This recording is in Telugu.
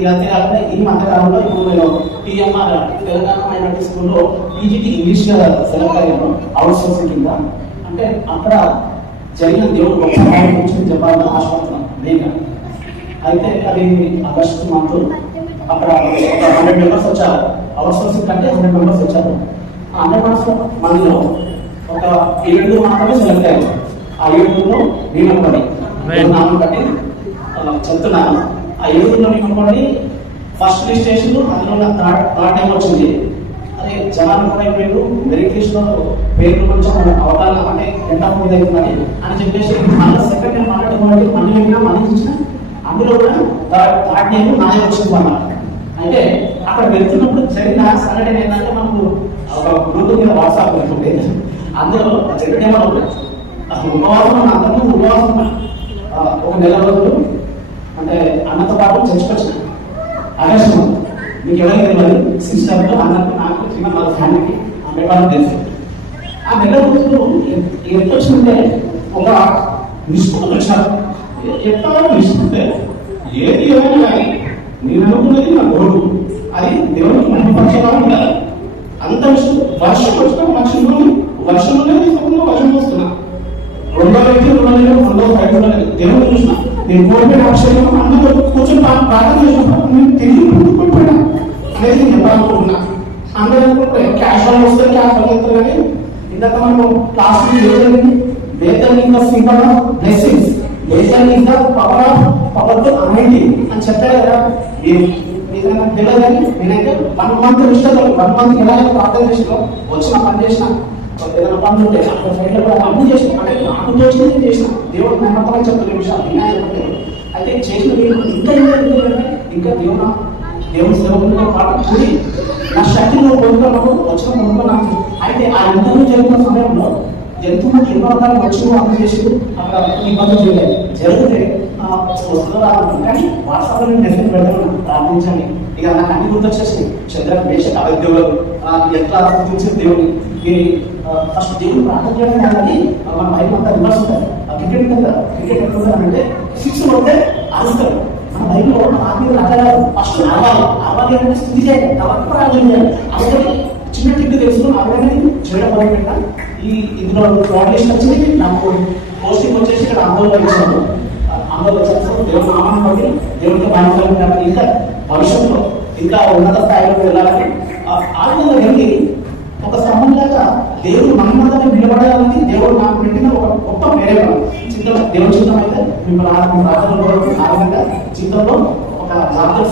ఇక అంతేకాకుండా ఈ మధ్యకాలంలో ఇప్పుడు నేను టీఎంఆర్ తెలంగాణ మైనార్టీ స్కూల్లో పీజీటీ ఇంగ్లీష్ సెలెక్ట్ అయ్యాను అవుట్ సోర్సింగ్ కింద. అంటే అక్కడ జరిగిన దేవుడు గొప్ప గురించి చెప్పాలని ఆశపడుతున్నాను మెయిన్గా. అయితే అది ఆగస్టు మంత్ అక్కడ 100 మెంబర్స్ వచ్చారు. అవుట్ సోర్సింగ్ కంటే 100 మెంబర్స్ వచ్చారు. ఆ 100 మెంబర్స్ మందిలో ఒక 7 మాత్రమే సెలెక్ట్ అయ్యారు. ఆ 7లో నేను ఒకటి నామం కట్టి చెప్తున్నాను. ఆ 7లో నేను ఒకటి ఫస్ట్ రిజిస్ట్రేషన్ అందులో థర్డ్ టైం వచ్చింది. అదే జనాలు కూడా అయిపోయారు. మెరిట్ లిస్ట్ లో పేర్లు కొంచెం అవగాహన అంటే ఎంత మంది అవుతుందని అని చెప్పేసి మళ్ళీ సెకండ్ టైం మాట్లాడుకోవాలి. మళ్ళీ వెళ్ళినా మళ్ళీ చూసిన అందులో కూడా థర్డ్ టైం నాదే వచ్చింది అన్నమాట. అయితే అక్కడ వెళ్తున్నప్పుడు జరిగిన సంఘటన ఏంటంటే మనకు ఒక గ్రూప్ మీద వాట్సాప్ వెళ్తుంటే అందులో జరిగిన అసలు ఉపవాసం అంతకుముందు ఉపవాసం ఒక నెల రోజులు అంటే అన్నతో పాటు చర్చకొచ్చిన ఆగస్టు మీకు ఎవరికి తెలియదు. సిస్టర్లు అన్నకు నాకు చిన్న వాళ్ళ ఫ్యామిలీకి అమ్మేవాళ్ళకి తెలుసు. ఆ నెల రోజులు ఎంత వచ్చిందంటే ఒక నిష్పత్తులు వచ్చారు. ఎట్లా నిష్పత్తే ఏది ఏమైనా కానీ నేను అనుకున్నది నా గోడు అది దేవునికి మహిమపరచగా ఉండాలి. అంత వర్షం వచ్చిన వర్షంలో వర్షంలోనే తీసుకుంటూ వర్షం వస్తున్నా 2 దేవుడు చూసిన నేను కోల్పోయిన అక్షరం అందరూ కూర్చొని ప్రార్థన చేసినప్పుడు నేను తిరిగి కోల్పోయినా అనేది నేను చెప్పాలనుకుంటున్నా. అందరూ అనుకుంటే క్యాష్ వాళ్ళు వస్తే క్యాష్ వాళ్ళు కానీ ఇందాక మనం క్లాస్ పవర్ టు అమైండింగ్ అని చెప్పారు కదా. తెలియదు కానీ నేనైతే 1 మంత్ ఇష్టం 1 మంత్ ఎలా ప్రార్థన చేసిన వచ్చిన పని చేసిన ఏదైనా పనులు ఉంటే అక్కడ సైడ్లో కూడా అన్ని చేసిన అంటే నాకు తోచింది చేసిన దేవుడు నమ్మకంగా చెప్తున్న విషయాలు చెప్పలేదు. అయితే చేసిన ఇంకా ఇంకా దేవుని సేవకులుగా పాటు నా శక్తిలో పొందుకున్నప్పుడు వచ్చిన పొందుకున్నాను. అయితే ఆ ఇంటర్వ్యూ జరుగుతున్న సమయంలో జంతువులకు ఎన్నో రకాలు వచ్చి అమలు చేసి అక్కడ ఇబ్బందులు చేయలేదు. జరిగితే వస్తుందో రాదు కానీ వాట్సాప్లో నేను మెసేజ్ పెడతాను ప్రార్థించండి. ఇక నాకు అన్ని గుర్తొచ్చేసి చంద్ర వేషక అవద్యోగులు ఎట్లా గుర్తించిన దేవుని ఫస్ట్ దేవుడు ప్రార్థన చేయడం కానీ మన బయట అంతా రివర్స్ ఉంటుంది. క్రికెట్ ఎట్లుంటారంటే 6 కొడితే అరుస్తారు. మన బయటలో ఆత్మీయులు అట్లా ఫస్ట్ ఆవాలి అంటే స్థితి చేయాలి. కాబట్టి ప్రార్థన చేయాలి. అందుకని చిన్న టిక్కు తెలుసుకుని అలాగే చేయడం మొదలుపెట్టా. ఇందులో కోఆర్డినేషన్ వచ్చింది. నాకు పోస్టింగ్ వచ్చేసి ఇక్కడ ఆందోళన ఇచ్చాను. ఆందోళన వచ్చేసి దేవుడు నామాన్ని బట్టి దేవుడికి బాధ్యత ఇంకా భవిష్యత్తులో ఇంకా ఉన్నత స్థాయిలో వెళ్ళాలని ఆ విధంగా వెళ్ళి ఒక స్తంభంలాగా దేవుడు మహిమగా నిలబడాలని దేవుడు నాకు పెట్టిన ఒక గొప్ప ప్రేరణ చిత్రం దేవుడి చిత్రం అయితే మిమ్మల్ని ప్రార్థనలో ఆ విధంగా చిత్రంలో ఒక జాతర